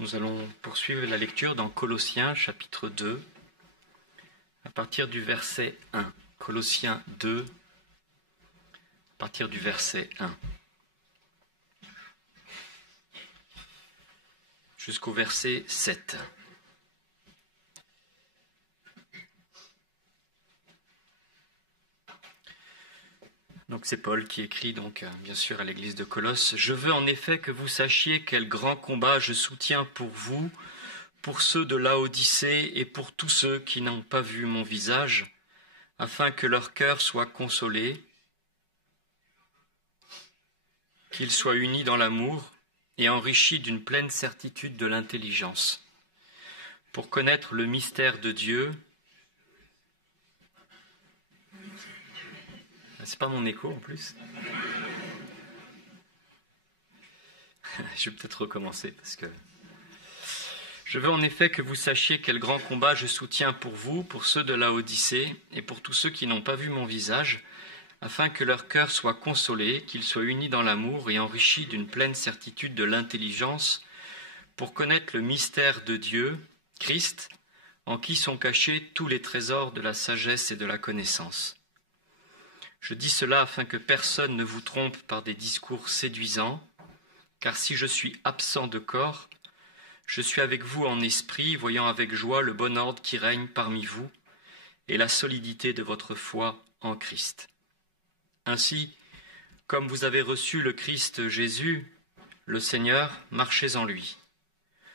Nous allons poursuivre la lecture dans Colossiens chapitre 2, à partir du verset 1. Colossiens 2, à partir du verset 1. Jusqu'au verset 7. Donc c'est Paul qui écrit bien sûr à l'église de Colosse. « Je veux en effet que vous sachiez quel grand combat je soutiens pour vous, pour ceux de Laodicée et pour tous ceux qui n'ont pas vu mon visage, afin que leur cœur soit consolé, qu'ils soient unis dans l'amour et enrichis d'une pleine certitude de l'intelligence, pour connaître le mystère de Dieu. » C'est pas mon écho en plus. Je vais peut-être recommencer parce que... Je veux en effet que vous sachiez quel grand combat je soutiens pour vous, pour ceux de Laodicée et pour tous ceux qui n'ont pas vu mon visage, afin que leur cœur soit consolé, qu'ils soient unis dans l'amour et enrichis d'une pleine certitude de l'intelligence, pour connaître le mystère de Dieu, Christ, en qui sont cachés tous les trésors de la sagesse et de la connaissance. Je dis cela afin que personne ne vous trompe par des discours séduisants, car si je suis absent de corps, je suis avec vous en esprit, voyant avec joie le bon ordre qui règne parmi vous et la solidité de votre foi en Christ. Ainsi, comme vous avez reçu le Christ Jésus, le Seigneur, marchez en lui.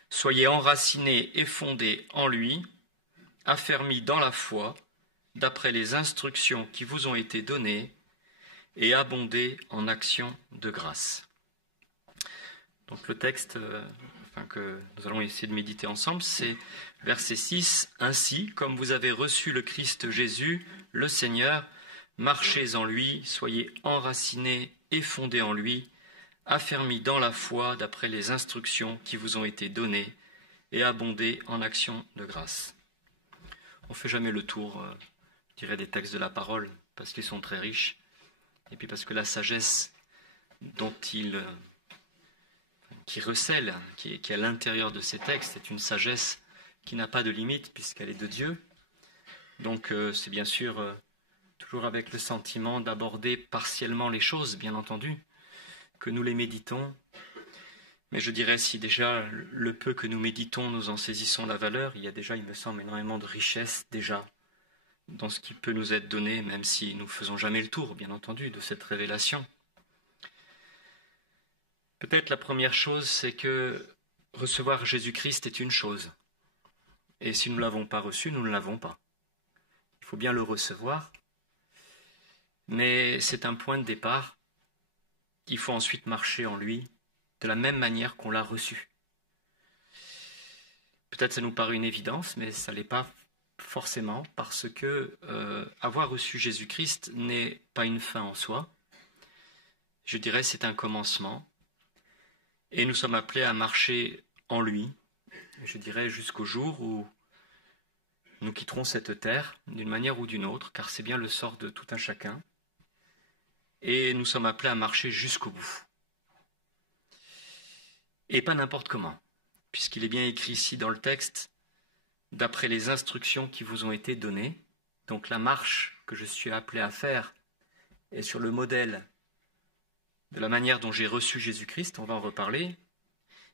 Soyez enracinés et fondés en lui, affermis dans la foi, d'après les instructions qui vous ont été données, et abondez en actions de grâce. Donc le texte que nous allons essayer de méditer ensemble, c'est verset 6. « Ainsi, comme vous avez reçu le Christ Jésus, le Seigneur, marchez en lui, soyez enracinés et fondés en lui, affermis dans la foi d'après les instructions qui vous ont été données, et abondez en actions de grâce. » On ne fait jamais le tour, je dirais, des textes de la parole, parce qu'ils sont très riches, et puis parce que la sagesse qui recèle, qui est à l'intérieur de ces textes, est une sagesse qui n'a pas de limite, puisqu'elle est de Dieu. Donc c'est bien sûr toujours avec le sentiment d'aborder partiellement les choses, bien entendu, que nous les méditons. Mais je dirais, si déjà le peu que nous méditons, nous en saisissons la valeur, il y a déjà, il me semble, énormément de richesse déjà dans ce qui peut nous être donné, même si nous ne faisons jamais le tour, bien entendu, de cette révélation. Peut-être la première chose, c'est que recevoir Jésus-Christ est une chose. Et si nous ne l'avons pas reçu, nous ne l'avons pas. Il faut bien le recevoir, mais c'est un point de départ. Il faut ensuite marcher en lui de la même manière qu'on l'a reçu. Peut-être ça nous paraît une évidence, mais ça ne l'est pas forcément, parce que avoir reçu Jésus-Christ n'est pas une fin en soi. Je dirais c'est un commencement. Et nous sommes appelés à marcher en lui, je dirais jusqu'au jour où nous quitterons cette terre d'une manière ou d'une autre, car c'est bien le sort de tout un chacun. Et nous sommes appelés à marcher jusqu'au bout. Et pas n'importe comment, puisqu'il est bien écrit ici dans le texte, d'après les instructions qui vous ont été données. Donc la marche que je suis appelé à faire est sur le modèle de la manière dont j'ai reçu Jésus-Christ, on va en reparler,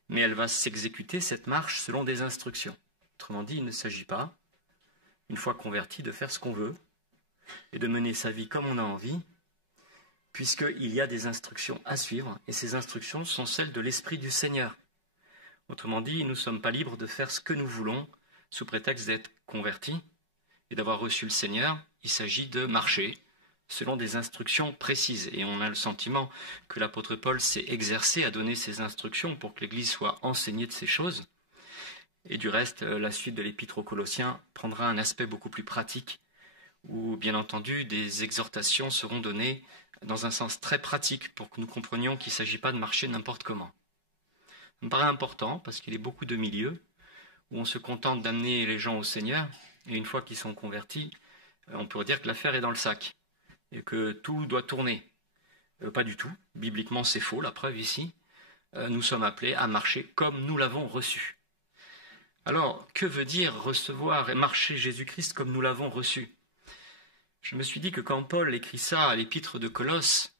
mais elle va s'exécuter, cette marche, selon des instructions. Autrement dit, il ne s'agit pas, une fois converti, de faire ce qu'on veut et de mener sa vie comme on a envie, puisqu'il y a des instructions à suivre, et ces instructions sont celles de l'Esprit du Seigneur. Autrement dit, nous ne sommes pas libres de faire ce que nous voulons, sous prétexte d'être convertis et d'avoir reçu le Seigneur. Il s'agit de marcher selon des instructions précises. Et on a le sentiment que l'apôtre Paul s'est exercé à donner ces instructions pour que l'Église soit enseignée de ces choses. Et du reste, la suite de l'épître aux Colossiens prendra un aspect beaucoup plus pratique, où bien entendu des exhortations seront données dans un sens très pratique pour que nous comprenions qu'il ne s'agit pas de marcher n'importe comment. Ça me paraît important parce qu'il y a beaucoup de milieux où on se contente d'amener les gens au Seigneur, et une fois qu'ils sont convertis, on pourrait dire que l'affaire est dans le sac, et que tout doit tourner. Pas du tout. Bibliquement, c'est faux, la preuve ici. Nous sommes appelés à marcher comme nous l'avons reçu. Alors, que veut dire recevoir et marcher Jésus-Christ comme nous l'avons reçu? Je me suis dit que quand Paul écrit ça à l'épître de Colosse,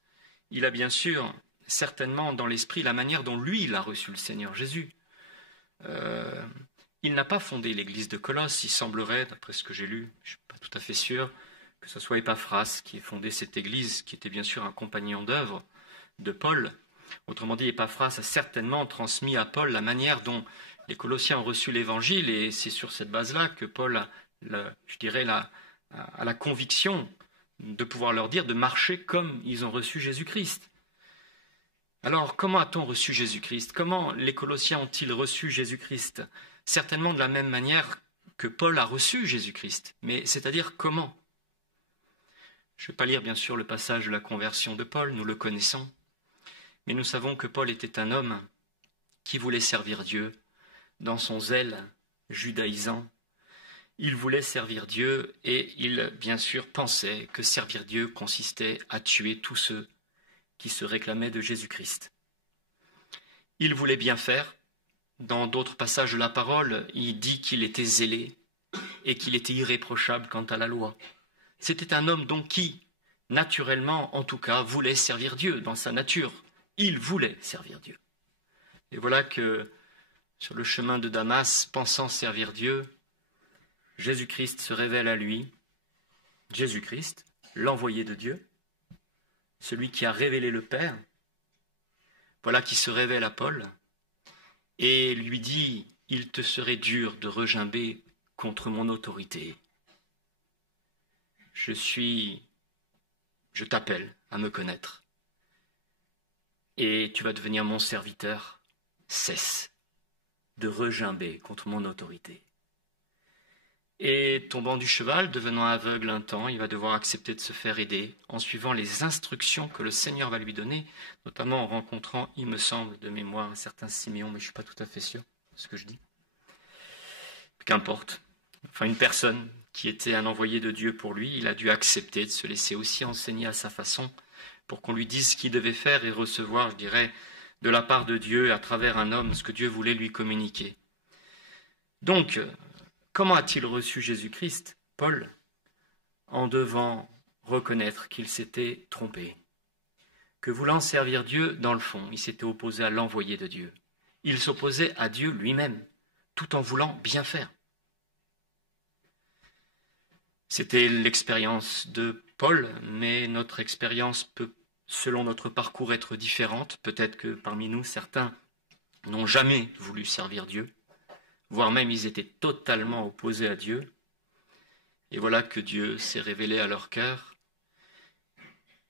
il a bien sûr, certainement dans l'esprit, la manière dont lui, il a reçu le Seigneur Jésus. Il n'a pas fondé l'église de Colosse, il semblerait, d'après ce que j'ai lu, je ne suis pas tout à fait sûr, que ce soit Épaphras qui ait fondé cette église, qui était bien sûr un compagnon d'œuvre de Paul. Autrement dit, Épaphras a certainement transmis à Paul la manière dont les Colossiens ont reçu l'Évangile, et c'est sur cette base-là que Paul a la conviction de pouvoir leur dire de marcher comme ils ont reçu Jésus-Christ. Alors, comment a-t-on reçu Jésus-Christ? Comment les Colossiens ont-ils reçu Jésus-Christ? Certainement de la même manière que Paul a reçu Jésus-Christ. Mais c'est-à-dire comment? Je ne vais pas lire bien sûr le passage de la conversion de Paul, nous le connaissons. Mais nous savons que Paul était un homme qui voulait servir Dieu dans son zèle judaïsant. Il voulait servir Dieu et il, bien sûr, pensait que servir Dieu consistait à tuer tous ceux qui se réclamaient de Jésus-Christ. Il voulait bien faire. Dans d'autres passages de la parole, il dit qu'il était zélé et qu'il était irréprochable quant à la loi. C'était un homme donc qui, naturellement, en tout cas, voulait servir Dieu dans sa nature. Il voulait servir Dieu. Et voilà que, sur le chemin de Damas, pensant servir Dieu, Jésus-Christ se révèle à lui. Jésus-Christ, l'envoyé de Dieu, celui qui a révélé le Père, voilà qui se révèle à Paul et lui dit « Il te serait dur de regimber contre mon autorité. Je t'appelle à me connaître et tu vas devenir mon serviteur. Cesse de regimber contre mon autorité. » Et tombant du cheval, devenant aveugle un temps, il va devoir accepter de se faire aider en suivant les instructions que le Seigneur va lui donner, notamment en rencontrant, il me semble, de mémoire, un certain Siméon, mais je ne suis pas tout à fait sûr de ce que je dis. Qu'importe. Enfin, une personne qui était un envoyé de Dieu pour lui, il a dû accepter de se laisser aussi enseigner à sa façon pour qu'on lui dise ce qu'il devait faire et recevoir, je dirais, de la part de Dieu, à travers un homme, ce que Dieu voulait lui communiquer. Donc, comment a-t-il reçu Jésus-Christ, Paul? En devant reconnaître qu'il s'était trompé, que voulant servir Dieu, dans le fond, il s'était opposé à l'envoyé de Dieu. Il s'opposait à Dieu lui-même, tout en voulant bien faire. C'était l'expérience de Paul, mais notre expérience peut, selon notre parcours, être différente. Peut-être que parmi nous, certains n'ont jamais voulu servir Dieu, voire même ils étaient totalement opposés à Dieu. Et voilà que Dieu s'est révélé à leur cœur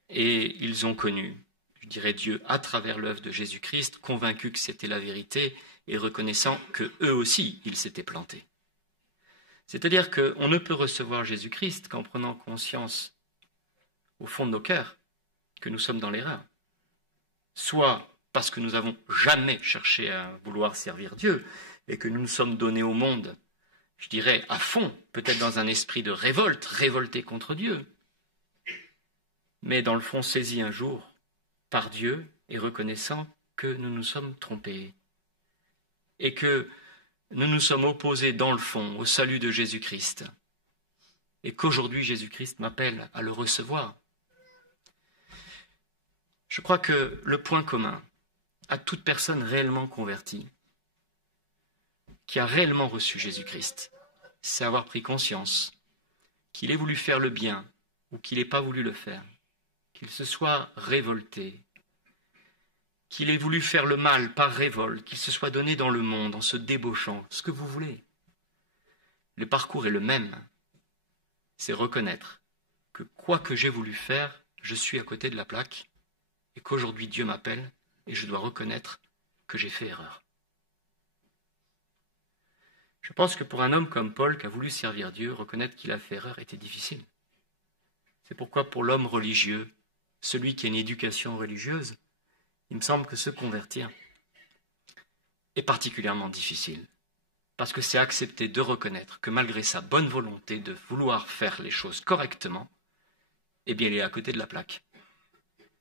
et ils ont connu, je dirais, Dieu à travers l'œuvre de Jésus-Christ, convaincus que c'était la vérité et reconnaissant que eux aussi, ils s'étaient plantés. C'est-à-dire qu'on ne peut recevoir Jésus-Christ qu'en prenant conscience au fond de nos cœurs que nous sommes dans l'erreur. Soit parce que nous n'avons jamais cherché à vouloir servir Dieu et que nous nous sommes donnés au monde, je dirais à fond, peut-être dans un esprit de révolte, révolté contre Dieu, mais dans le fond saisi un jour par Dieu et reconnaissant que nous nous sommes trompés et que nous nous sommes opposés dans le fond au salut de Jésus-Christ et qu'aujourd'hui Jésus-Christ m'appelle à le recevoir. Je crois que le point commun à toute personne réellement convertie, qui a réellement reçu Jésus-Christ, c'est avoir pris conscience qu'il ait voulu faire le bien ou qu'il n'ait pas voulu le faire, qu'il se soit révolté, qu'il ait voulu faire le mal par révolte, qu'il se soit donné dans le monde en se débauchant, ce que vous voulez. Le parcours est le même. C'est reconnaître que quoi que j'ai voulu faire, je suis à côté de la plaque et qu'aujourd'hui Dieu m'appelle et je dois reconnaître que j'ai fait erreur. Je pense que pour un homme comme Paul qui a voulu servir Dieu, reconnaître qu'il a fait erreur était difficile. C'est pourquoi pour l'homme religieux, celui qui a une éducation religieuse, il me semble que se convertir est particulièrement difficile. Parce que c'est accepter de reconnaître que malgré sa bonne volonté de vouloir faire les choses correctement, eh bien il est à côté de la plaque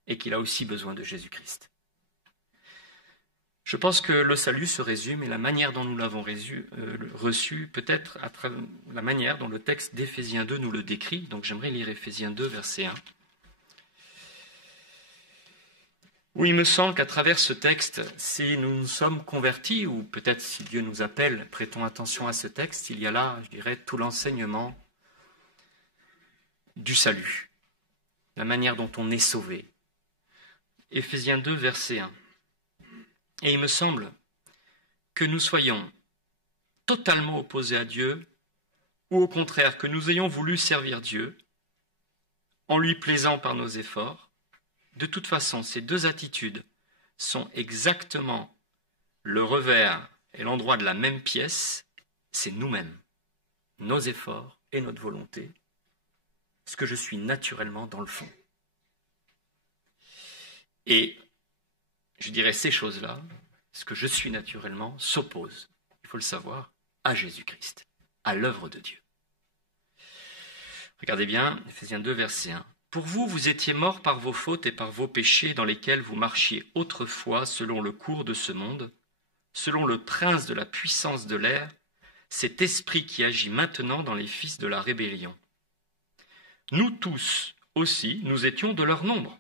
et qu'il a aussi besoin de Jésus-Christ. Je pense que le salut se résume, et la manière dont nous l'avons reçu, peut-être à travers la manière dont le texte d'Éphésiens 2 nous le décrit. Donc j'aimerais lire Éphésiens 2, verset 1. Où il me semble qu'à travers ce texte, si nous nous sommes convertis, ou peut-être si Dieu nous appelle, prêtons attention à ce texte, il y a là, je dirais, tout l'enseignement du salut, la manière dont on est sauvé. Éphésiens 2, verset 1. Et il me semble que nous soyons totalement opposés à Dieu, ou au contraire, que nous ayons voulu servir Dieu, en lui plaisant par nos efforts. De toute façon, ces deux attitudes sont exactement le revers et l'endroit de la même pièce, c'est nous-mêmes, nos efforts et notre volonté, ce que je suis naturellement dans le fond. Et je dirais ces choses-là, ce que je suis naturellement, s'oppose, il faut le savoir, à Jésus-Christ, à l'œuvre de Dieu. Regardez bien, Éphésiens 2, verset 1. Pour vous, vous étiez morts par vos fautes et par vos péchés dans lesquels vous marchiez autrefois selon le cours de ce monde, selon le prince de la puissance de l'air, cet esprit qui agit maintenant dans les fils de la rébellion. Nous tous aussi, nous étions de leur nombre.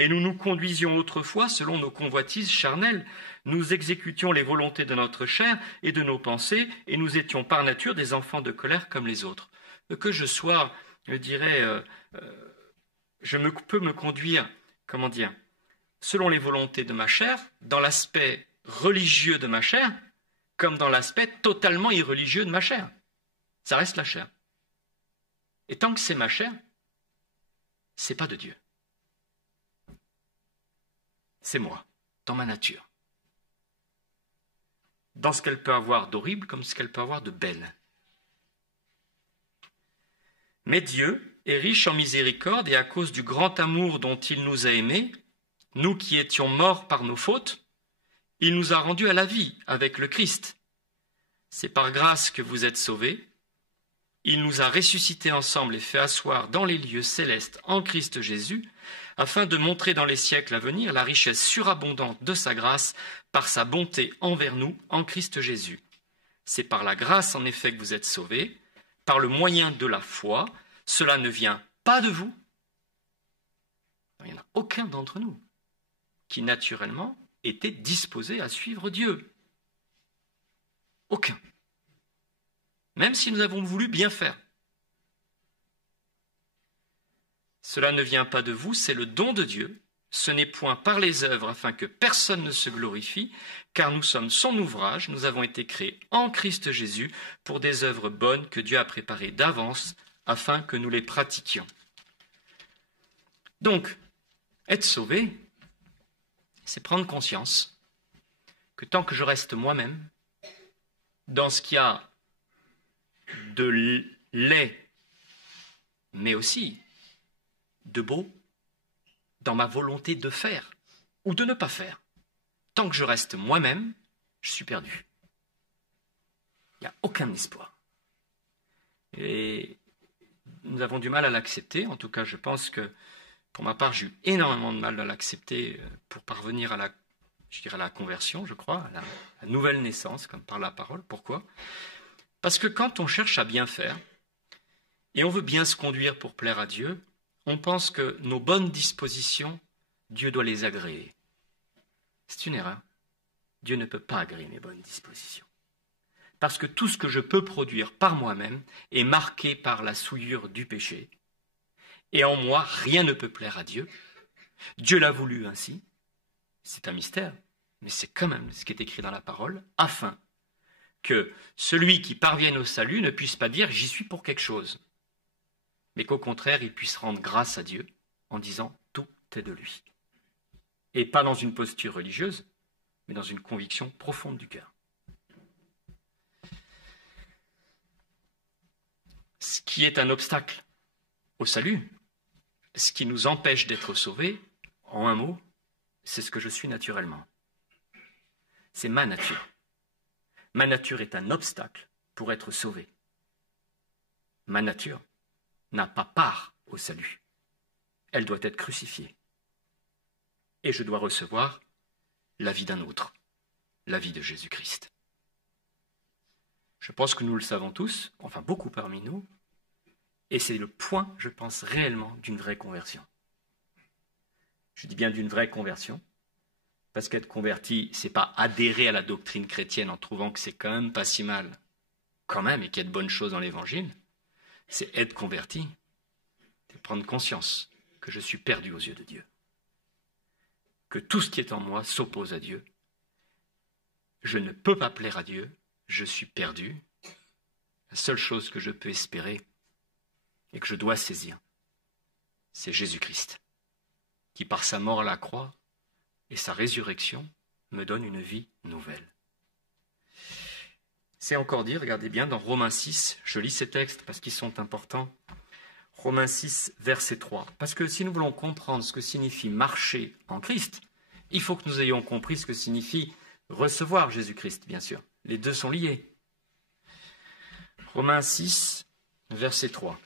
Et nous nous conduisions autrefois selon nos convoitises charnelles. Nous exécutions les volontés de notre chair et de nos pensées, et nous étions par nature des enfants de colère comme les autres. Que je sois, je dirais, peux me conduire, selon les volontés de ma chair, dans l'aspect religieux de ma chair, comme dans l'aspect totalement irreligieux de ma chair. Ça reste la chair. Et tant que c'est ma chair, c'est pas de Dieu. C'est moi, dans ma nature. Dans ce qu'elle peut avoir d'horrible comme ce qu'elle peut avoir de belle. Mais Dieu est riche en miséricorde et à cause du grand amour dont il nous a aimés, nous qui étions morts par nos fautes, il nous a rendus à la vie avec le Christ. C'est par grâce que vous êtes sauvés. Il nous a ressuscités ensemble et fait asseoir dans les lieux célestes en Christ Jésus, afin de montrer dans les siècles à venir la richesse surabondante de sa grâce par sa bonté envers nous en Christ Jésus. C'est par la grâce en effet que vous êtes sauvés, par le moyen de la foi. Cela ne vient pas de vous. Il n'y en a aucun d'entre nous qui naturellement était disposé à suivre Dieu. Aucun. Même si nous avons voulu bien faire. Cela ne vient pas de vous, c'est le don de Dieu. Ce n'est point par les œuvres afin que personne ne se glorifie, car nous sommes son ouvrage, nous avons été créés en Christ Jésus pour des œuvres bonnes que Dieu a préparées d'avance afin que nous les pratiquions. Donc, être sauvé, c'est prendre conscience que tant que je reste moi-même, dans ce qu'il y a de laid, mais aussi de beau, dans ma volonté de faire ou de ne pas faire. Tant que je reste moi-même, je suis perdu. Il n'y a aucun espoir. Et nous avons du mal à l'accepter. En tout cas, je pense que, pour ma part, j'ai eu énormément de mal à l'accepter pour parvenir à la conversion, je crois, à la nouvelle naissance, comme par la parole. Pourquoi ? Parce que quand on cherche à bien faire, et on veut bien se conduire pour plaire à Dieu, on pense que nos bonnes dispositions, Dieu doit les agréer. C'est une erreur. Dieu ne peut pas agréer mes bonnes dispositions. Parce que tout ce que je peux produire par moi-même est marqué par la souillure du péché. Et en moi, rien ne peut plaire à Dieu. Dieu l'a voulu ainsi. C'est un mystère, mais c'est quand même ce qui est écrit dans la parole, afin que celui qui parvienne au salut ne puisse pas dire « j'y suis pour quelque chose », mais qu'au contraire, il puisse rendre grâce à Dieu en disant « tout est de lui ». Et pas dans une posture religieuse, mais dans une conviction profonde du cœur. Ce qui est un obstacle au salut, ce qui nous empêche d'être sauvés, en un mot, c'est ce que je suis naturellement. C'est ma nature. Ma nature est un obstacle pour être sauvé. Ma nature n'a pas part au salut. Elle doit être crucifiée. Et je dois recevoir la vie d'un autre, la vie de Jésus-Christ. Je pense que nous le savons tous, enfin beaucoup parmi nous, et c'est le point, je pense, réellement d'une vraie conversion. Je dis bien d'une vraie conversion, parce qu'être converti, c'est pas adhérer à la doctrine chrétienne en trouvant que c'est quand même pas si mal, quand même, et qu'il y a de bonnes choses dans l'Évangile. C'est être converti, c'est prendre conscience que je suis perdu aux yeux de Dieu, que tout ce qui est en moi s'oppose à Dieu. Je ne peux pas plaire à Dieu, je suis perdu. La seule chose que je peux espérer et que je dois saisir, c'est Jésus-Christ, qui par sa mort à la croix et sa résurrection me donne une vie nouvelle. C'est encore dit, regardez bien, dans Romains 6, je lis ces textes parce qu'ils sont importants. Romains 6, verset 3. Parce que si nous voulons comprendre ce que signifie marcher en Christ, il faut que nous ayons compris ce que signifie recevoir Jésus-Christ, bien sûr. Les deux sont liés. Romains 6, verset 3.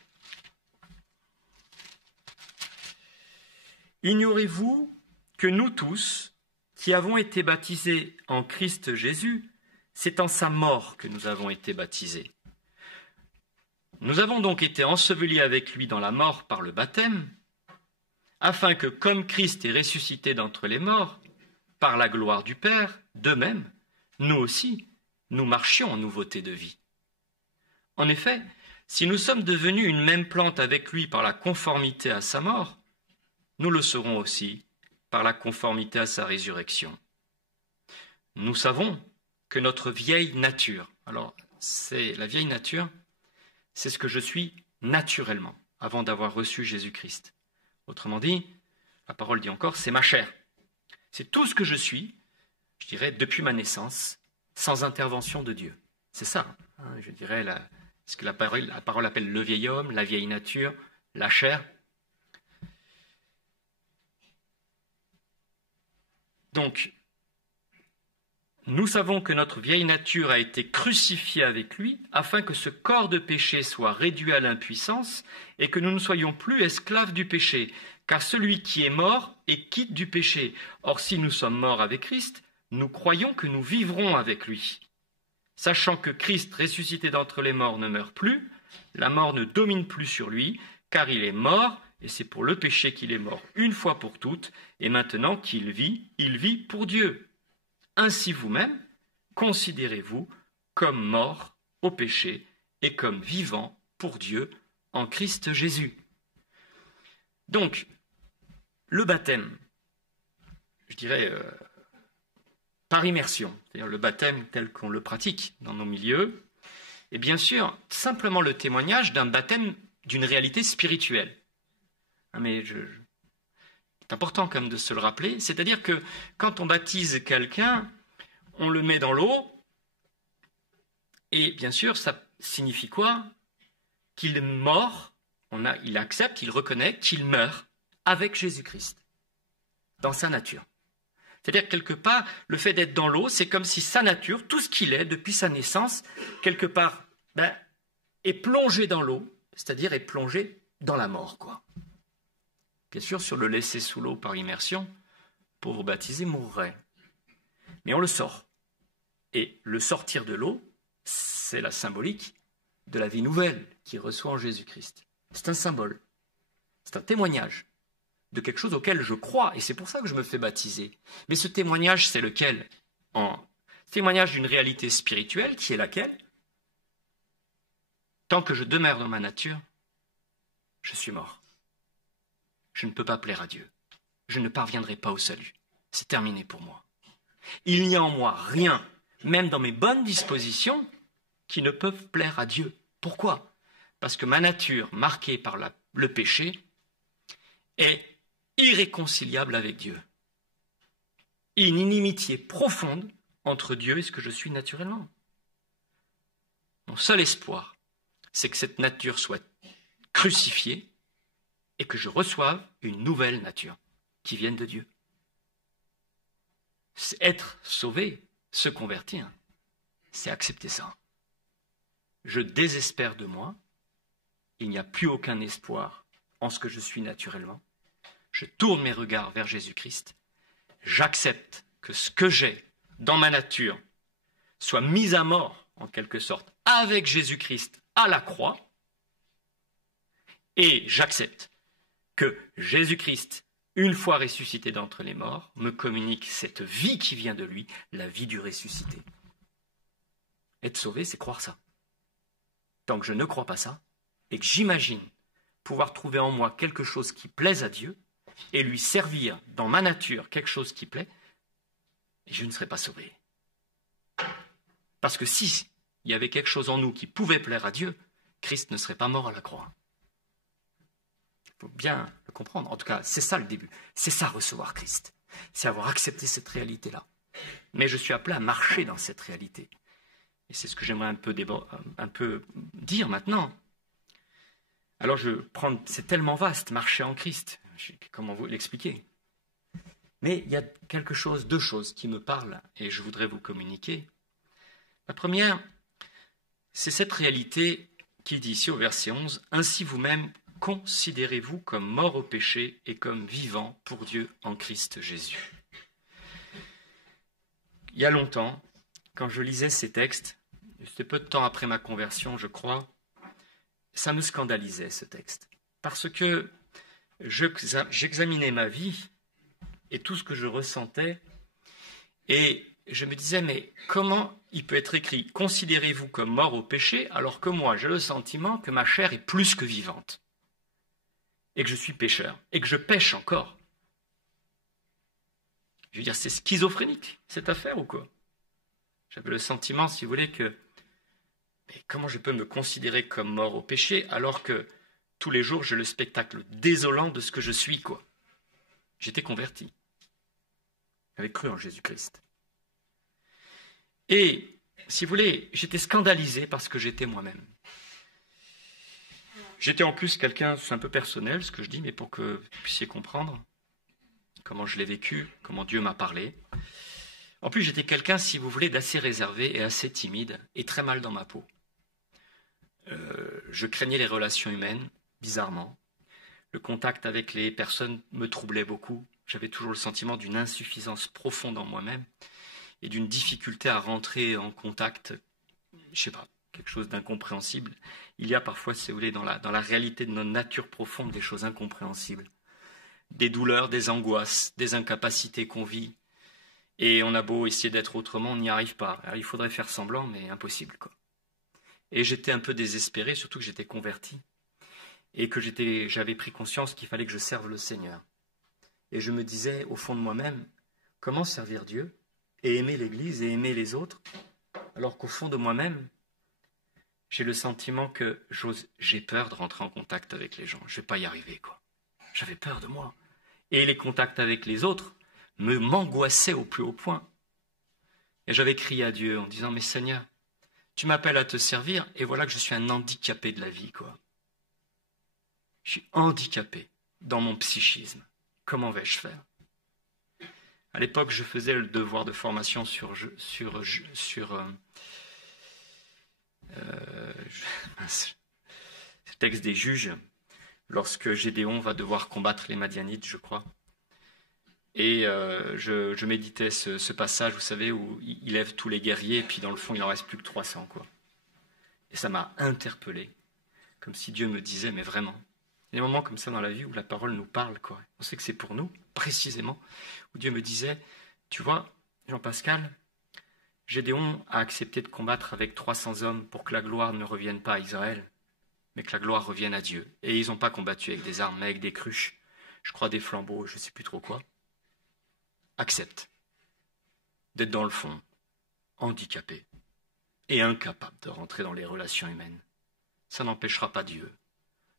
Ignorez-vous que nous tous, qui avons été baptisés en Christ Jésus, c'est en sa mort que nous avons été baptisés. Nous avons donc été ensevelis avec lui dans la mort par le baptême, afin que, comme Christ est ressuscité d'entre les morts, par la gloire du Père, de même, nous aussi, nous marchions en nouveauté de vie. En effet, si nous sommes devenus une même plante avec lui par la conformité à sa mort, nous le serons aussi par la conformité à sa résurrection. Nous savons que notre vieille nature, alors c'est la vieille nature, c'est ce que je suis naturellement, avant d'avoir reçu Jésus-Christ. Autrement dit, la parole dit encore, c'est ma chair. C'est tout ce que je suis, je dirais, depuis ma naissance, sans intervention de Dieu. C'est ça, hein, je dirais, ce que la parole appelle le vieil homme, la vieille nature, la chair. Donc, nous savons que notre vieille nature a été crucifiée avec lui, afin que ce corps de péché soit réduit à l'impuissance et que nous ne soyons plus esclaves du péché. Car celui qui est mort est quitte du péché. Or, si nous sommes morts avec Christ, nous croyons que nous vivrons avec lui. Sachant que Christ, ressuscité d'entre les morts, ne meurt plus, la mort ne domine plus sur lui, car il est mort, et c'est pour le péché qu'il est mort une fois pour toutes, et maintenant qu'il vit, il vit pour Dieu. Ainsi vous-même, considérez-vous comme morts au péché et comme vivants pour Dieu en Christ Jésus. Donc, le baptême, je dirais par immersion, c'est-à-dire le baptême tel qu'on le pratique dans nos milieux, est bien sûr simplement le témoignage d'un baptême d'une réalité spirituelle. Mais c'est important quand même de se le rappeler, c'est-à-dire que quand on baptise quelqu'un, on le met dans l'eau, et bien sûr, ça signifie quoi? Qu'il est mort, il accepte, il reconnaît qu'il meurt avec Jésus-Christ, dans sa nature. C'est-à-dire, quelque part, le fait d'être dans l'eau, c'est comme si sa nature, tout ce qu'il est depuis sa naissance, quelque part, est plongé dans l'eau, c'est-à-dire est plongé dans la mort, quoi. Bien sûr, sur le laisser sous l'eau par immersion, pauvre baptisé mourrait. Mais on le sort. Et le sortir de l'eau, c'est la symbolique de la vie nouvelle qu'il reçoit en Jésus-Christ. C'est un symbole. C'est un témoignage de quelque chose auquel je crois, et c'est pour ça que je me fais baptiser. Mais ce témoignage, c'est lequel? Témoignage d'une réalité spirituelle, qui est laquelle? Tant que je demeure dans ma nature, je suis mort. Je ne peux pas plaire à Dieu. Je ne parviendrai pas au salut. C'est terminé pour moi. Il n'y a en moi rien, même dans mes bonnes dispositions, qui ne peuvent plaire à Dieu. Pourquoi? Parce que ma nature, marquée par le péché, est irréconciliable avec Dieu. Une inimitié profonde entre Dieu et ce que je suis naturellement. Mon seul espoir, c'est que cette nature soit crucifiée et que je reçoive une nouvelle nature qui vienne de Dieu. C'est être sauvé, se convertir, c'est accepter ça. Je désespère de moi, il n'y a plus aucun espoir en ce que je suis naturellement. Je tourne mes regards vers Jésus-Christ, j'accepte que ce que j'ai dans ma nature, soit mise à mort, en quelque sorte, avec Jésus-Christ à la croix, et j'accepte que Jésus-Christ, une fois ressuscité d'entre les morts, me communique cette vie qui vient de lui, la vie du ressuscité. Être sauvé, c'est croire ça. Tant que je ne crois pas ça, et que j'imagine pouvoir trouver en moi quelque chose qui plaise à Dieu, et lui servir dans ma nature quelque chose qui plaît, et je ne serai pas sauvé. Parce que si il y avait quelque chose en nous qui pouvait plaire à Dieu, Christ ne serait pas mort à la croix. Il faut bien le comprendre. En tout cas, c'est ça le début. C'est ça recevoir Christ. C'est avoir accepté cette réalité-là. Mais je suis appelé à marcher dans cette réalité. Et c'est ce que j'aimerais un peu dire maintenant. Alors c'est tellement vaste, marcher en Christ. Comment vous l'expliquer? Mais il y a deux choses qui me parlent et je voudrais vous communiquer. La première, c'est cette réalité qui dit ici au verset 11, « Ainsi vous-même considérez-vous comme morts au péché et comme vivants pour Dieu en Christ Jésus. » Il y a longtemps, quand je lisais ces textes, c'était peu de temps après ma conversion, je crois, ça me scandalisait ce texte. Parce que j'examinais ma vie et tout ce que je ressentais et je me disais, mais comment il peut être écrit « Considérez-vous comme mort au péché » alors que moi, j'ai le sentiment que ma chair est plus que vivante et que je suis pécheur et que je pêche encore. Je veux dire, c'est schizophrénique, cette affaire ou quoi? J'avais le sentiment, si vous voulez, que mais comment je peux me considérer comme mort au péché alors que tous les jours, j'ai le spectacle désolant de ce que je suis, quoi. J'étais converti. J'avais cru en Jésus-Christ. Et, si vous voulez, j'étais scandalisé parce que j'étais moi-même. J'étais en plus quelqu'un, c'est un peu personnel ce que je dis, mais pour que vous puissiez comprendre comment je l'ai vécu, comment Dieu m'a parlé. En plus, j'étais quelqu'un, si vous voulez, d'assez réservé et assez timide et très mal dans ma peau. Je craignais les relations humaines, bizarrement. Le contact avec les personnes me troublait beaucoup. J'avais toujours le sentiment d'une insuffisance profonde en moi-même et d'une difficulté à rentrer en contact, je sais pas, quelque chose d'incompréhensible. Il y a parfois, si vous voulez, dans la réalité de notre nature profonde, des choses incompréhensibles. Des douleurs, des angoisses, des incapacités qu'on vit. Et on a beau essayer d'être autrement, on n'y arrive pas. Alors, il faudrait faire semblant, mais impossible, quoi. Et j'étais un peu désespéré, surtout que j'étais converti. Et que j'avais pris conscience qu'il fallait que je serve le Seigneur. Et je me disais, au fond de moi-même, comment servir Dieu et aimer l'Église et aimer les autres, alors qu'au fond de moi-même, j'ai le sentiment que j'ai peur de rentrer en contact avec les gens. Je ne vais pas y arriver, quoi. J'avais peur de moi. Et les contacts avec les autres m'angoissaient au plus haut point. Et j'avais crié à Dieu en disant, mais Seigneur, tu m'appelles à te servir, et voilà que je suis un handicapé de la vie, quoi. Je suis handicapé dans mon psychisme. Comment vais-je faire? À l'époque, je faisais le devoir de formation sur le texte des juges, lorsque Gédéon va devoir combattre les Madianites, je crois. Et je méditais ce passage, vous savez, où il lève tous les guerriers, et puis dans le fond, il n'en reste plus que 300, quoi. Et ça m'a interpellé, comme si Dieu me disait, mais vraiment, il y a des moments comme ça dans la vie où la parole nous parle, quoi. On sait que c'est pour nous, précisément, où Dieu me disait, tu vois, Jean-Pascal, Gédéon a accepté de combattre avec 300 hommes pour que la gloire ne revienne pas à Israël, mais que la gloire revienne à Dieu. Et ils n'ont pas combattu avec des armes, mais avec des cruches, je crois des flambeaux, je ne sais plus trop quoi. Accepte d'être dans le fond, handicapé et incapable de rentrer dans les relations humaines. Ça n'empêchera pas Dieu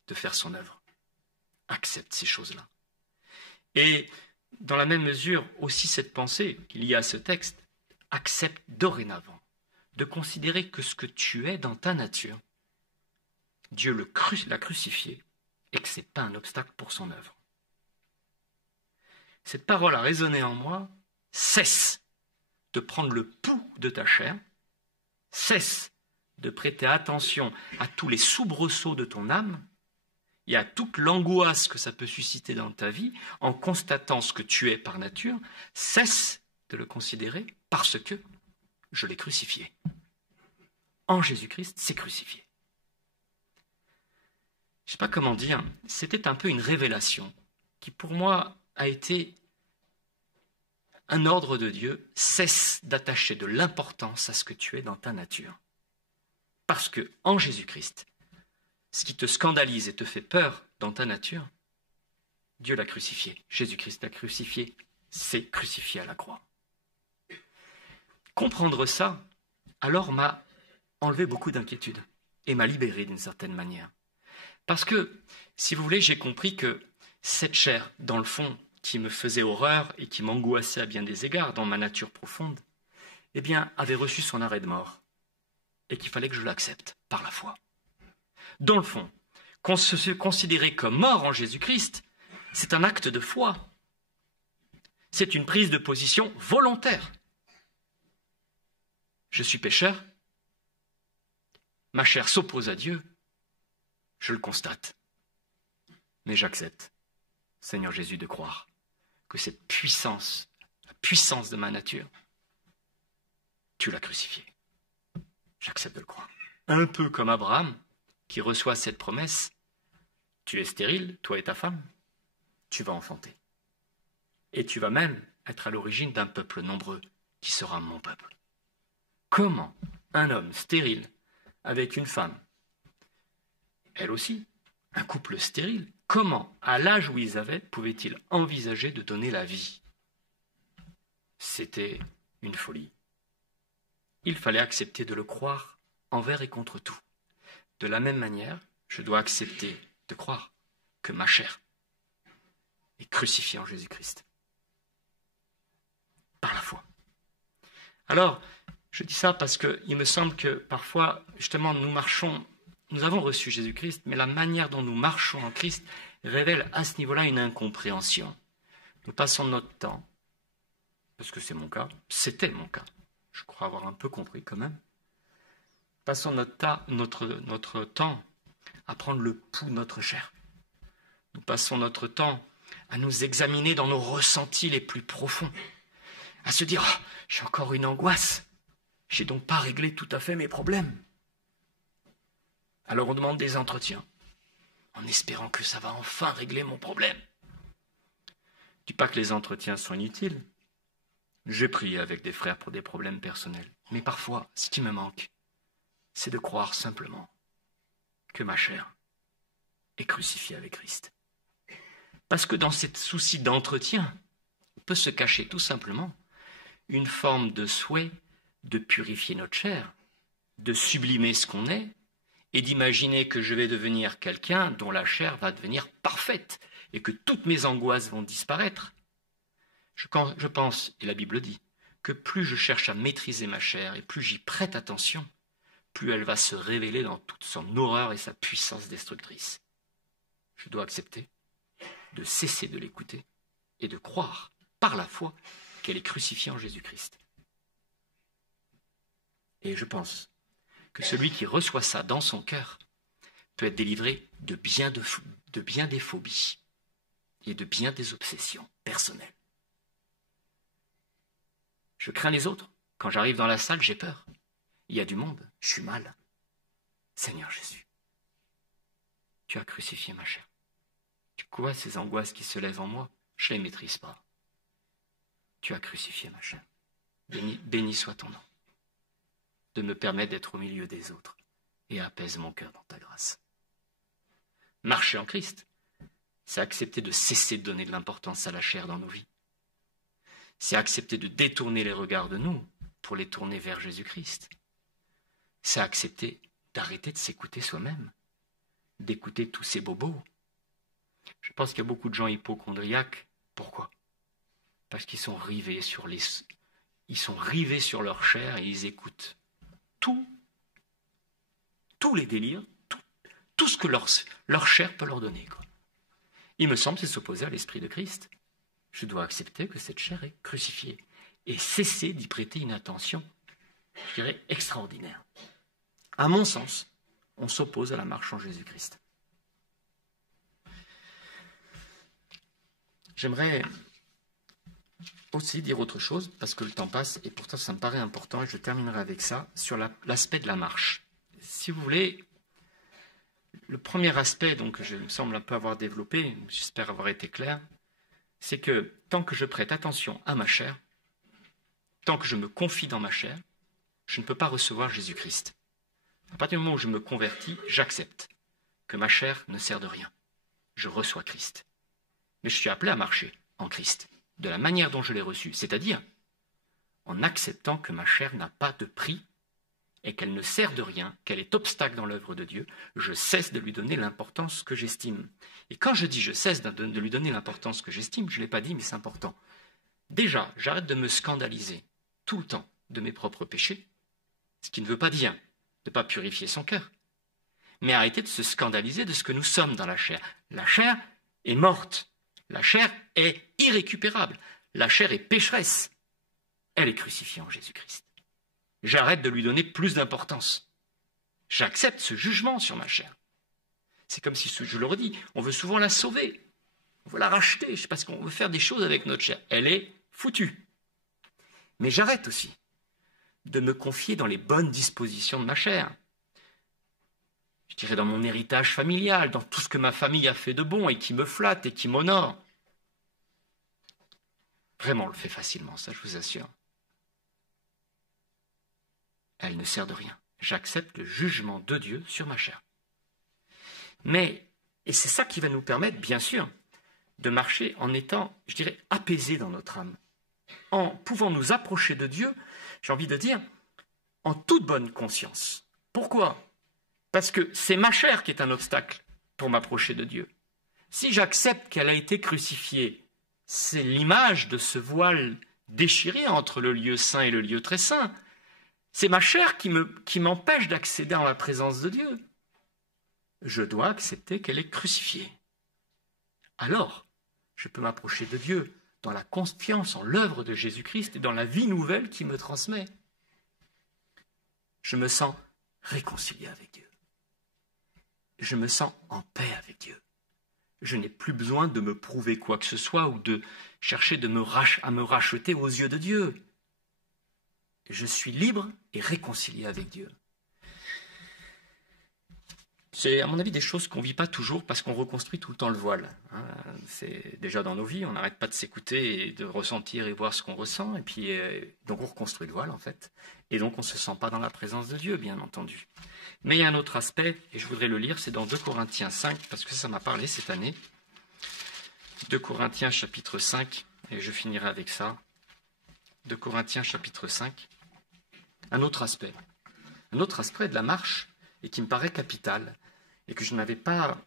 de faire son œuvre. Accepte ces choses-là. Et dans la même mesure, aussi cette pensée qu'il y a à ce texte, accepte dorénavant de considérer que ce que tu es dans ta nature, Dieu l'a crucifié et que ce n'est pas un obstacle pour son œuvre. Cette parole a résonné en moi, cesse de prendre le pouls de ta chair, cesse de prêter attention à tous les soubresauts de ton âme et à toute l'angoisse que ça peut susciter dans ta vie en constatant ce que tu es par nature, cesse de le considérer parce que je l'ai crucifié. En Jésus-Christ, c'est crucifié. Je ne sais pas comment dire, c'était un peu une révélation qui pour moi a été un ordre de Dieu. Cesse d'attacher de l'importance à ce que tu es dans ta nature. Parce que en Jésus-Christ, ce qui te scandalise et te fait peur dans ta nature, Dieu l'a crucifié. Jésus-Christ l'a crucifié. C'est crucifié à la croix. Comprendre ça, alors m'a enlevé beaucoup d'inquiétude et m'a libéré d'une certaine manière. Parce que, si vous voulez, j'ai compris que cette chair, dans le fond, qui me faisait horreur et qui m'angoissait à bien des égards dans ma nature profonde, eh bien, avait reçu son arrêt de mort et qu'il fallait que je l'accepte par la foi. Dans le fond, qu'on se considérer comme mort en Jésus-Christ, c'est un acte de foi. C'est une prise de position volontaire. Je suis pécheur, ma chair s'oppose à Dieu, je le constate. Mais j'accepte, Seigneur Jésus, de croire que cette puissance, la puissance de ma nature, tu l'as crucifiée. J'accepte de le croire. Un peu comme Abraham, qui reçoit cette promesse, tu es stérile, toi et ta femme, tu vas enfanter. Et tu vas même être à l'origine d'un peuple nombreux qui sera mon peuple. Comment un homme stérile avec une femme, elle aussi, un couple stérile, comment, à l'âge où ils avaient, pouvaient-ils envisager de donner la vie? C'était une folie. Il fallait accepter de le croire envers et contre tout. De la même manière, je dois accepter de croire que ma chair est crucifiée en Jésus-Christ. Par la foi. Alors, je dis ça parce qu'il me semble que parfois, justement, nous avons reçu Jésus-Christ, mais la manière dont nous marchons en Christ révèle à ce niveau-là une incompréhension. Nous passons notre temps, parce que c'est mon cas, c'était mon cas, je crois avoir un peu compris quand même, passons notre temps à prendre le pouls de notre chair. Nous passons notre temps à nous examiner dans nos ressentis les plus profonds, à se dire oh, « j'ai encore une angoisse, j'ai donc pas réglé tout à fait mes problèmes ». Alors on demande des entretiens, en espérant que ça va enfin régler mon problème. Je ne dis pas que les entretiens sont inutiles. J'ai prié avec des frères pour des problèmes personnels. Mais parfois, ce qui me manque, c'est de croire simplement que ma chair est crucifiée avec Christ. Parce que dans ce souci d'entretien, peut se cacher tout simplement une forme de souhait de purifier notre chair, de sublimer ce qu'on est, et d'imaginer que je vais devenir quelqu'un dont la chair va devenir parfaite et que toutes mes angoisses vont disparaître. Je pense, et la Bible dit, que plus je cherche à maîtriser ma chair et plus j'y prête attention, plus elle va se révéler dans toute son horreur et sa puissance destructrice. Je dois accepter de cesser de l'écouter et de croire par la foi qu'elle est crucifiée en Jésus-Christ. Et je pense que celui qui reçoit ça dans son cœur peut être délivré de bien des phobies et de bien des obsessions personnelles. Je crains les autres. Quand j'arrive dans la salle, j'ai peur. Il y a du monde, je suis mal. Seigneur Jésus, tu as crucifié ma chair. Tu vois ces angoisses qui se lèvent en moi, je ne les maîtrise pas. Tu as crucifié ma chair. Béni soit ton nom de me permettre d'être au milieu des autres et apaise mon cœur dans ta grâce. Marcher en Christ, c'est accepter de cesser de donner de l'importance à la chair dans nos vies. C'est accepter de détourner les regards de nous pour les tourner vers Jésus-Christ. C'est accepter d'arrêter de s'écouter soi-même, d'écouter tous ces bobos. Je pense qu'il y a beaucoup de gens hypocondriaques. Pourquoi? Parce qu'ils sont rivés sur leur chair et ils écoutent tous les délires, tout ce que leur chair peut leur donner, quoi. Il me semble que c'est s'opposer à l'Esprit de Christ. Je dois accepter que cette chair est crucifiée et cesser d'y prêter une attention, je dirais, extraordinaire. À mon sens, on s'oppose à la marche en Jésus-Christ. J'aimerais aussi dire autre chose, parce que le temps passe, et pourtant ça me paraît important, et je terminerai avec ça, sur l'aspect de la marche. Si vous voulez, le premier aspect, donc je me semble un peu avoir développé, j'espère avoir été clair, c'est que tant que je prête attention à ma chair, tant que je me confie dans ma chair, je ne peux pas recevoir Jésus-Christ. À partir du moment où je me convertis, j'accepte que ma chair ne sert de rien. Je reçois Christ. Mais je suis appelé à marcher en Christ, de la manière dont je l'ai reçu, c'est-à-dire en acceptant que ma chair n'a pas de prix et qu'elle ne sert de rien, qu'elle est obstacle dans l'œuvre de Dieu, je cesse de lui donner l'importance que j'estime. Et quand je dis je cesse de lui donner l'importance que j'estime, je ne l'ai pas dit, mais c'est important. Déjà, j'arrête de me scandaliser tout le temps de mes propres péchés, ce qui ne veut pas dire de ne pas purifier son cœur, mais arrêter de se scandaliser de ce que nous sommes dans la chair. La chair est morte, la chair est irrécupérable, la chair est pécheresse, elle est crucifiée en Jésus-Christ. J'arrête de lui donner plus d'importance. J'accepte ce jugement sur ma chair. C'est comme si, je le redis, on veut souvent la sauver, on veut la racheter, parce qu'on veut faire des choses avec notre chair. Elle est foutue. Mais j'arrête aussi de me confier dans les bonnes dispositions de ma chair. Je dirais dans mon héritage familial, dans tout ce que ma famille a fait de bon et qui me flatte et qui m'honore. Vraiment, on le fait facilement, ça je vous assure. Elle ne sert de rien. J'accepte le jugement de Dieu sur ma chair. Mais, et c'est ça qui va nous permettre, bien sûr, de marcher en étant, je dirais, apaisés dans notre âme, en pouvant nous approcher de Dieu, j'ai envie de dire, en toute bonne conscience. Pourquoi ? Parce que c'est ma chair qui est un obstacle pour m'approcher de Dieu. Si j'accepte qu'elle a été crucifiée, c'est l'image de ce voile déchiré entre le lieu saint et le lieu très saint. C'est ma chair qui m'empêche d'accéder en la présence de Dieu. Je dois accepter qu'elle est crucifiée. Alors, je peux m'approcher de Dieu dans la confiance en l'œuvre de Jésus-Christ et dans la vie nouvelle qu'il me transmet. Je me sens réconcilié avec Dieu. Je me sens en paix avec Dieu. Je n'ai plus besoin de me prouver quoi que ce soit ou de chercher à me racheter aux yeux de Dieu. Je suis libre et réconcilié avec Dieu. C'est, à mon avis, des choses qu'on ne vit pas toujours parce qu'on reconstruit tout le temps le voile. C'est déjà dans nos vies, on n'arrête pas de s'écouter et de ressentir et voir ce qu'on ressent. Et puis, donc on reconstruit le voile, en fait. Et donc, on ne se sent pas dans la présence de Dieu, bien entendu. Mais il y a un autre aspect, et je voudrais le lire, c'est dans 2 Corinthiens 5, parce que ça m'a parlé cette année. 2 Corinthiens chapitre 5, et je finirai avec ça. 2 Corinthiens chapitre 5. Un autre aspect de la marche, et qui me paraît capital, et que je n'avais pas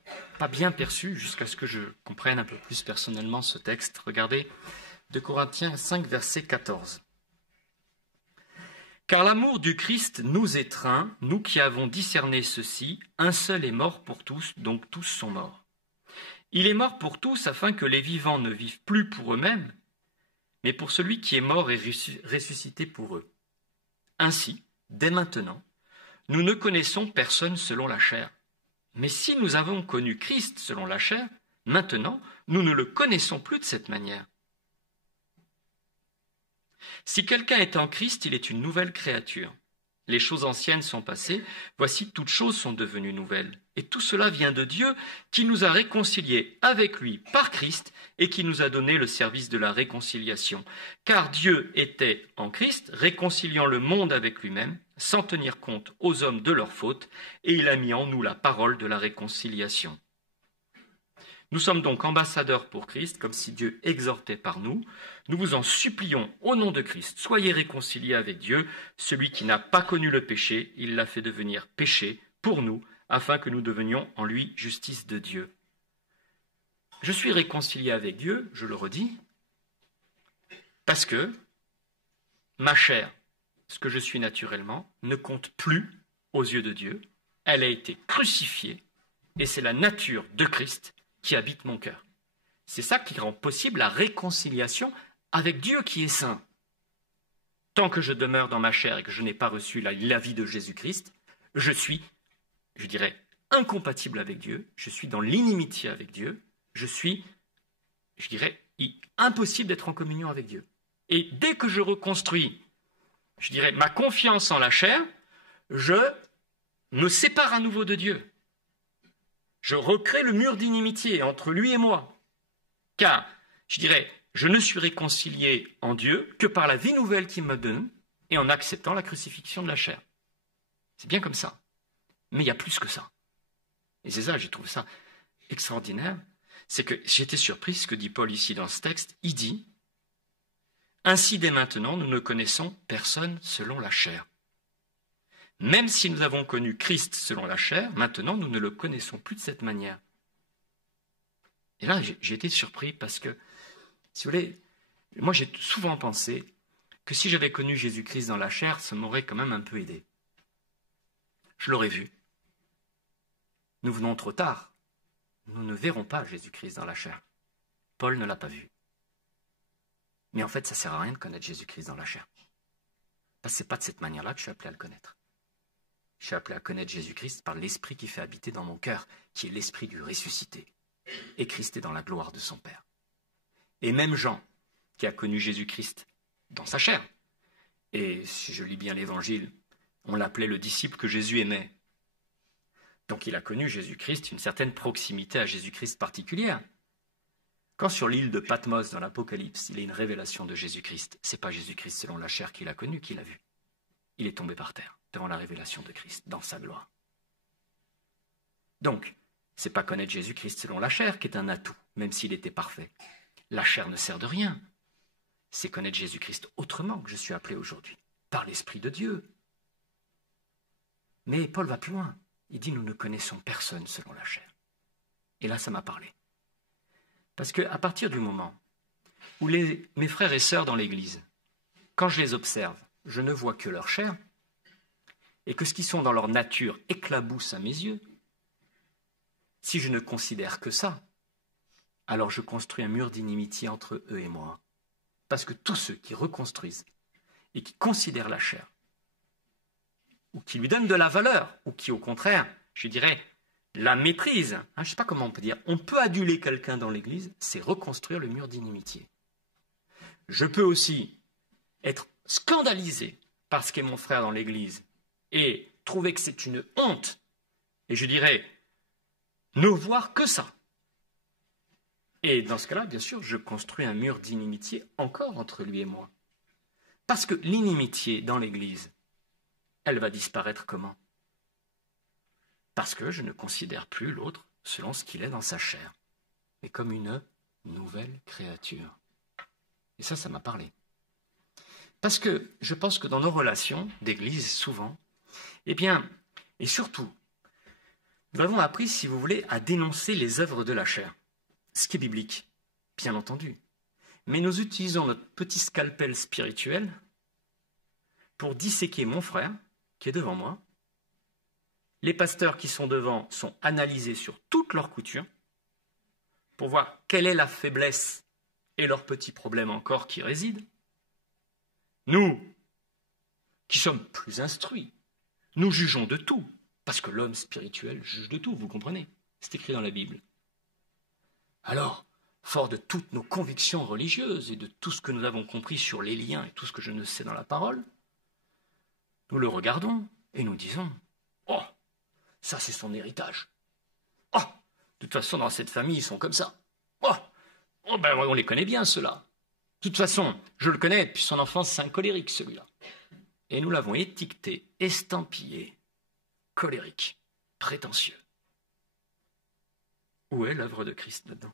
bien perçu jusqu'à ce que je comprenne un peu plus personnellement ce texte. Regardez, 2 Corinthiens 5, verset 14. « Car l'amour du Christ nous étreint, nous qui avons discerné ceci, un seul est mort pour tous, donc tous sont morts. Il est mort pour tous afin que les vivants ne vivent plus pour eux-mêmes, mais pour celui qui est mort et ressuscité pour eux. Ainsi, dès maintenant, nous ne connaissons personne selon la chair. Mais si nous avons connu Christ selon la chair, maintenant, nous ne le connaissons plus de cette manière. Si quelqu'un est en Christ, il est une nouvelle créature. Les choses anciennes sont passées, voici toutes choses sont devenues nouvelles. Et tout cela vient de Dieu qui nous a réconciliés avec lui par Christ et qui nous a donné le service de la réconciliation. Car Dieu était en Christ, réconciliant le monde avec lui-même, sans tenir compte aux hommes de leurs fautes, et il a mis en nous la parole de la réconciliation. Nous sommes donc ambassadeurs pour Christ, comme si Dieu exhortait par nous. Nous vous en supplions au nom de Christ, soyez réconciliés avec Dieu. Celui qui n'a pas connu le péché, il l'a fait devenir péché pour nous, afin que nous devenions en lui justice de Dieu. Je suis réconcilié avec Dieu, je le redis, parce que ma chair, ce que je suis naturellement, ne compte plus aux yeux de Dieu. Elle a été crucifiée, et c'est la nature de Christ qui habite mon cœur. C'est ça qui rend possible la réconciliation avec Dieu qui est saint. Tant que je demeure dans ma chair et que je n'ai pas reçu la vie de Jésus-Christ, je suis, je dirais, incompatible avec Dieu, je suis dans l'inimitié avec Dieu, je suis, je dirais, impossible d'être en communion avec Dieu. Et dès que je reconstruis, je dirais, ma confiance en la chair, je me sépare à nouveau de Dieu. Je recrée le mur d'inimitié entre lui et moi. Car, je dirais, je ne suis réconcilié en Dieu que par la vie nouvelle qu'il me donne et en acceptant la crucifixion de la chair. C'est bien comme ça. Mais il y a plus que ça. Et c'est ça, j'ai trouvé ça extraordinaire. C'est que j'ai été surpris ce que dit Paul ici dans ce texte. Il dit « Ainsi dès maintenant, nous ne connaissons personne selon la chair. Même si nous avons connu Christ selon la chair, maintenant nous ne le connaissons plus de cette manière. » Et là, j'ai été surpris parce que, si vous voulez, moi j'ai souvent pensé que si j'avais connu Jésus-Christ dans la chair, ça m'aurait quand même un peu aidé. Je l'aurais vu. Nous venons trop tard. Nous ne verrons pas Jésus-Christ dans la chair. Paul ne l'a pas vu. Mais en fait, ça ne sert à rien de connaître Jésus-Christ dans la chair. Parce que ce n'est pas de cette manière-là que je suis appelé à le connaître. Je suis appelé à connaître Jésus-Christ par l'Esprit qui fait habiter dans mon cœur, qui est l'Esprit du ressuscité. Et Christ est dans la gloire de son Père. Et même Jean, qui a connu Jésus-Christ dans sa chair, et si je lis bien l'Évangile, on l'appelait le disciple que Jésus aimait. Donc il a connu Jésus-Christ, une certaine proximité à Jésus-Christ particulière. Quand sur l'île de Patmos dans l'Apocalypse, il y a une révélation de Jésus-Christ, ce n'est pas Jésus-Christ selon la chair qu'il a connu, qu'il a vu. Il est tombé par terre devant la révélation de Christ, dans sa gloire. Donc, ce n'est pas connaître Jésus-Christ selon la chair qui est un atout, même s'il était parfait. La chair ne sert de rien. C'est connaître Jésus-Christ autrement que je suis appelé aujourd'hui, par l'Esprit de Dieu. Mais Paul va plus loin. Il dit « Nous ne connaissons personne selon la chair ». Et là, ça m'a parlé. Parce qu'à partir du moment où mes frères et sœurs dans l'Église, quand je les observe, je ne vois que leur chair, et que ce qui sont dans leur nature éclabousse à mes yeux, si je ne considère que ça, alors je construis un mur d'inimitié entre eux et moi. Parce que tous ceux qui reconstruisent et qui considèrent la chair, ou qui lui donnent de la valeur, ou qui au contraire, je dirais, la méprisent, je ne sais pas comment on peut dire, on peut aduler quelqu'un dans l'Église, c'est reconstruire le mur d'inimitié. Je peux aussi être scandalisé par ce qu'est mon frère dans l'Église et trouver que c'est une honte, et je dirais, ne voir que ça. Et dans ce cas-là, bien sûr, je construis un mur d'inimitié encore entre lui et moi. Parce que l'inimitié dans l'Église, elle va disparaître comment? Parce que je ne considère plus l'autre selon ce qu'il est dans sa chair, mais comme une nouvelle créature. Et ça m'a parlé. Parce que je pense que dans nos relations d'Église, souvent, eh bien, et surtout, nous avons appris, si vous voulez, à dénoncer les œuvres de la chair. Ce qui est biblique, bien entendu. Mais nous utilisons notre petit scalpel spirituel pour disséquer mon frère, qui est devant moi. Les pasteurs qui sont devant sont analysés sur toutes leurs coutures pour voir quelle est la faiblesse et leurs petits problèmes encore qui résident. Nous, qui sommes plus instruits, nous jugeons de tout, parce que l'homme spirituel juge de tout, vous comprenez? C'est écrit dans la Bible. Alors, fort de toutes nos convictions religieuses et de tout ce que nous avons compris sur les liens et tout ce que je ne sais dans la parole, nous le regardons et nous disons « Oh, ça c'est son héritage. Oh, de toute façon dans cette famille ils sont comme ça. Oh ben on les connaît bien ceux-là. De toute façon, je le connais depuis son enfance, c'est un colérique celui-là. » Et nous l'avons étiqueté, estampillé, colérique, prétentieux. Où est l'œuvre de Christ là-dedans?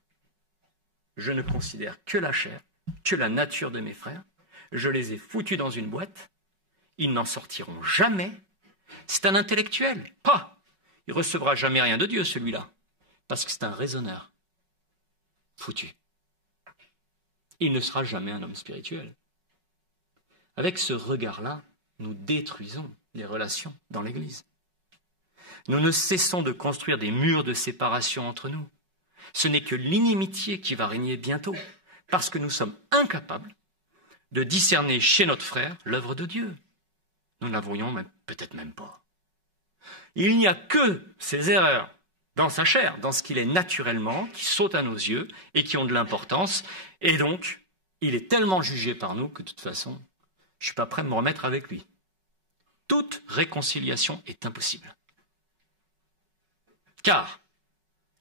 Je ne considère que la chair, que la nature de mes frères. Je les ai foutus dans une boîte. Ils n'en sortiront jamais. C'est un intellectuel. Il ne recevra jamais rien de Dieu, celui-là. Parce que c'est un raisonneur. Foutu. Il ne sera jamais un homme spirituel. Avec ce regard-là, nous détruisons les relations dans l'Église. Nous ne cessons de construire des murs de séparation entre nous. Ce n'est que l'inimitié qui va régner bientôt, parce que nous sommes incapables de discerner chez notre frère l'œuvre de Dieu. Nous ne la voyons peut-être même pas. Il n'y a que ces erreurs dans sa chair, dans ce qu'il est naturellement, qui sautent à nos yeux et qui ont de l'importance, et donc il est tellement jugé par nous que de toute façon, je ne suis pas prêt à me remettre avec lui. Toute réconciliation est impossible. Car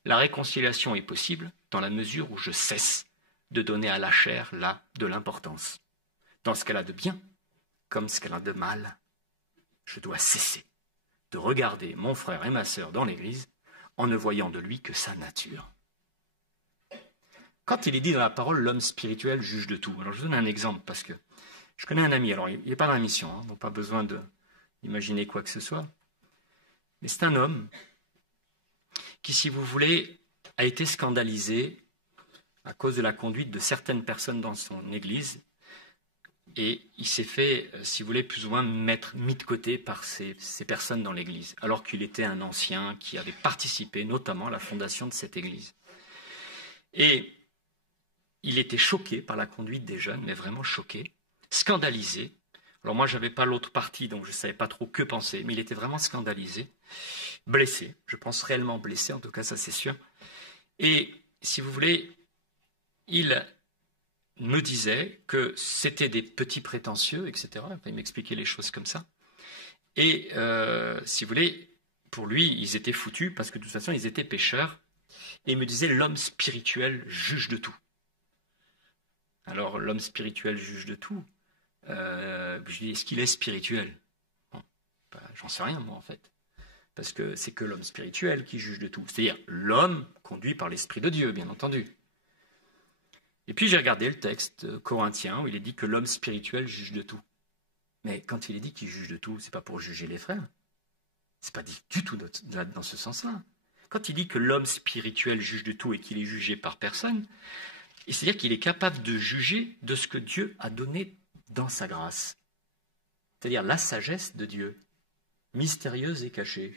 la réconciliation est possible dans la mesure où je cesse de donner à la chair, là, de l'importance. Dans ce qu'elle a de bien, comme ce qu'elle a de mal, je dois cesser de regarder mon frère et ma sœur dans l'Église en ne voyant de lui que sa nature. Quand il est dit dans la parole, l'homme spirituel juge de tout. Alors je vous donne un exemple parce que je connais un ami, alors il n'est pas dans la mission, donc pas besoin d'imaginer quoi que ce soit, mais c'est un homme qui, si vous voulez, a été scandalisé à cause de la conduite de certaines personnes dans son Église. Et il s'est fait, si vous voulez, plus ou moins mis de côté par ces personnes dans l'Église, alors qu'il était un ancien qui avait participé notamment à la fondation de cette Église. Et il était choqué par la conduite des jeunes, mais vraiment choqué, scandalisé. Alors moi, je n'avais pas l'autre partie, donc je ne savais pas trop que penser, mais il était vraiment scandalisé, blessé, je pense réellement blessé, en tout cas ça c'est sûr. Et si vous voulez, il me disait que c'était des petits prétentieux, etc. Enfin, il m'expliquait les choses comme ça. Et si vous voulez, pour lui, ils étaient foutus parce que de toute façon, ils étaient pécheurs. Et il me disait, l'homme spirituel juge de tout. Alors, l'homme spirituel juge de tout. Je lui dis, est-ce qu'il est spirituel? Bon, j'en sais rien, moi, en fait. Parce que c'est que l'homme spirituel qui juge de tout. C'est-à-dire l'homme conduit par l'Esprit de Dieu, bien entendu. Et puis j'ai regardé le texte corinthien où il est dit que l'homme spirituel juge de tout. Mais quand il est dit qu'il juge de tout, c'est pas pour juger les frères. C'est pas dit du tout dans ce sens-là. Quand il dit que l'homme spirituel juge de tout et qu'il est jugé par personne, c'est-à-dire qu'il est capable de juger de ce que Dieu a donné dans sa grâce. C'est-à-dire la sagesse de Dieu, mystérieuse et cachée.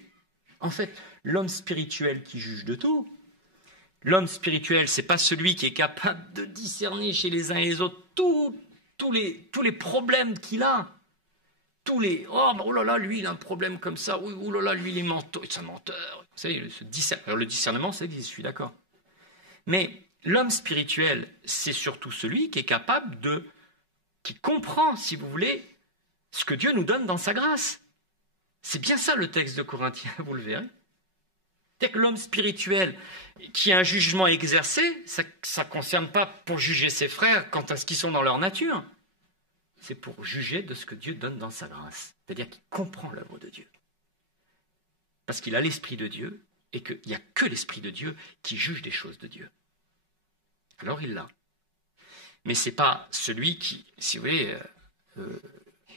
En fait, l'homme spirituel qui juge de tout, l'homme spirituel, ce n'est pas celui qui est capable de discerner chez les uns et les autres tous les problèmes qu'il a. Oh là là, lui, il a un problème comme ça. Oui, oh là là, lui, il est menteur. C'est un menteur. Vous savez, le discernement, ça existe, je suis d'accord. Mais l'homme spirituel, c'est surtout celui qui est capable qui comprend, si vous voulez, ce que Dieu nous donne dans sa grâce. C'est bien ça le texte de Corinthiens, vous le verrez. C'est que l'homme spirituel qui a un jugement exercé, ça ne concerne pas pour juger ses frères quant à ce qu'ils sont dans leur nature. C'est pour juger de ce que Dieu donne dans sa grâce. C'est-à-dire qu'il comprend l'œuvre de Dieu. Parce qu'il a l'Esprit de Dieu et qu'il n'y a que l'Esprit de Dieu qui juge des choses de Dieu. Alors il l'a. Mais ce n'est pas celui qui, si vous voulez,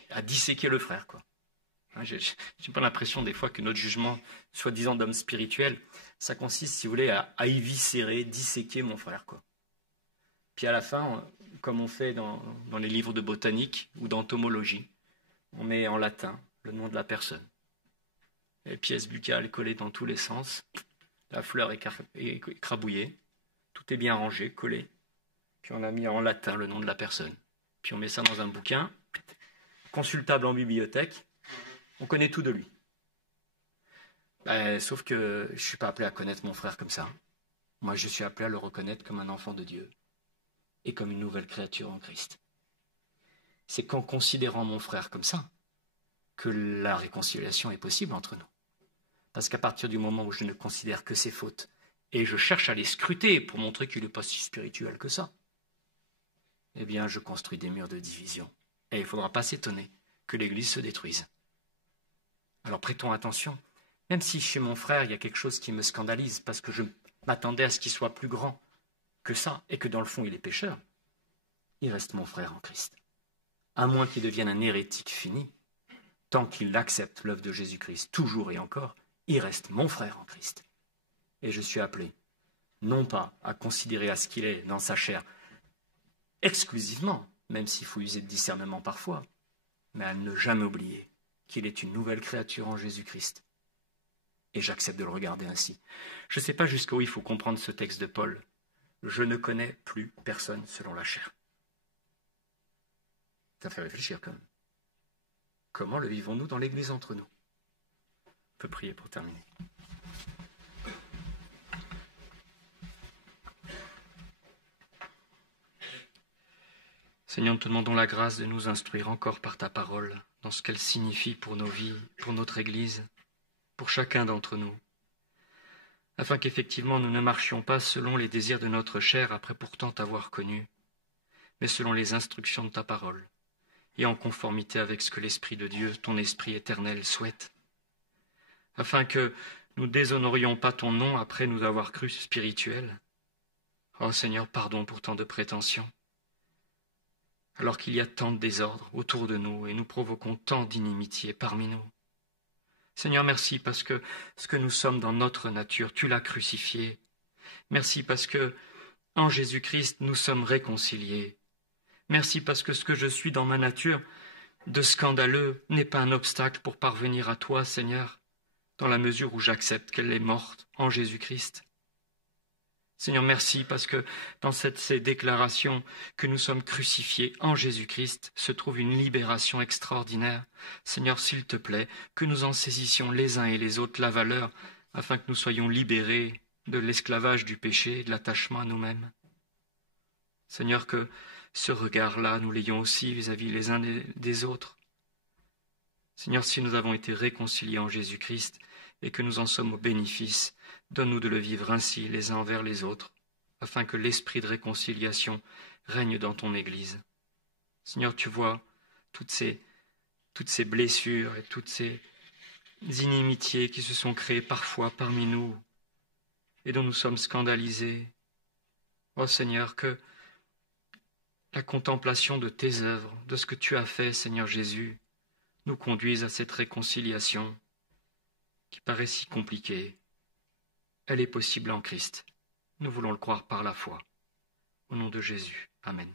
a disséqué le frère, quoi. J'ai pas l'impression des fois que notre jugement, soi-disant d'homme spirituel, ça consiste, si vous voulez, à éviscérer, disséquer mon frère, quoi. Puis à la fin, comme on fait dans les livres de botanique ou d'entomologie, on met en latin le nom de la personne. Les pièces buccales collées dans tous les sens, la fleur écrabouillée, tout est bien rangé, collé. Puis on a mis en latin le nom de la personne. Puis on met ça dans un bouquin, consultable en bibliothèque. On connaît tout de lui. Sauf que je ne suis pas appelé à connaître mon frère comme ça. Moi, je suis appelé à le reconnaître comme un enfant de Dieu et comme une nouvelle créature en Christ. C'est qu'en considérant mon frère comme ça que la réconciliation est possible entre nous. Parce qu'à partir du moment où je ne considère que ses fautes et je cherche à les scruter pour montrer qu'il n'est pas si spirituel que ça, eh bien, je construis des murs de division. Et il ne faudra pas s'étonner que l'Église se détruise. Alors prêtons attention, même si chez mon frère il y a quelque chose qui me scandalise parce que je m'attendais à ce qu'il soit plus grand que ça et que dans le fond il est pécheur, il reste mon frère en Christ. À moins qu'il devienne un hérétique fini, tant qu'il accepte l'œuvre de Jésus-Christ toujours et encore, il reste mon frère en Christ. Et je suis appelé, non pas à considérer à ce qu'il est dans sa chair exclusivement, même s'il faut user de discernement parfois, mais à ne jamais oublier qu'il est une nouvelle créature en Jésus-Christ. Et j'accepte de le regarder ainsi. Je ne sais pas jusqu'où il faut comprendre ce texte de Paul. Je ne connais plus personne selon la chair. Ça fait réfléchir quand même. Comment le vivons-nous dans l'Église entre nous? On peut prier pour terminer. Seigneur, nous te demandons la grâce de nous instruire encore par ta parole dans ce qu'elle signifie pour nos vies, pour notre Église, pour chacun d'entre nous, afin qu'effectivement nous ne marchions pas selon les désirs de notre chair après pourtant t'avoir connu, mais selon les instructions de ta parole, et en conformité avec ce que l'Esprit de Dieu, ton Esprit éternel, souhaite, afin que nous déshonorions pas ton nom après nous avoir cru spirituels. Oh Seigneur, pardon pour tant de prétentions, alors qu'il y a tant de désordre autour de nous et nous provoquons tant d'inimitié parmi nous. Seigneur, merci parce que ce que nous sommes dans notre nature, tu l'as crucifié. Merci parce que, en Jésus-Christ, nous sommes réconciliés. Merci parce que ce que je suis dans ma nature de scandaleux n'est pas un obstacle pour parvenir à toi, Seigneur, dans la mesure où j'accepte qu'elle est morte en Jésus-Christ. Seigneur, merci parce que dans ces déclarations que nous sommes crucifiés en Jésus-Christ se trouve une libération extraordinaire. Seigneur, s'il te plaît, que nous en saisissions les uns et les autres la valeur, afin que nous soyons libérés de l'esclavage du péché et de l'attachement à nous-mêmes. Seigneur, que ce regard-là, nous l'ayons aussi vis-à-vis les uns des autres. Seigneur, si nous avons été réconciliés en Jésus-Christ et que nous en sommes au bénéfice, donne-nous de le vivre ainsi les uns envers les autres, afin que l'esprit de réconciliation règne dans ton Église. Seigneur, tu vois toutes ces blessures et toutes ces inimitiés qui se sont créées parfois parmi nous et dont nous sommes scandalisés. Oh Seigneur, que la contemplation de tes œuvres, de ce que tu as fait, Seigneur Jésus, nous conduise à cette réconciliation qui paraît si compliquée. Elle est possible en Christ. Nous voulons le croire par la foi. Au nom de Jésus. Amen.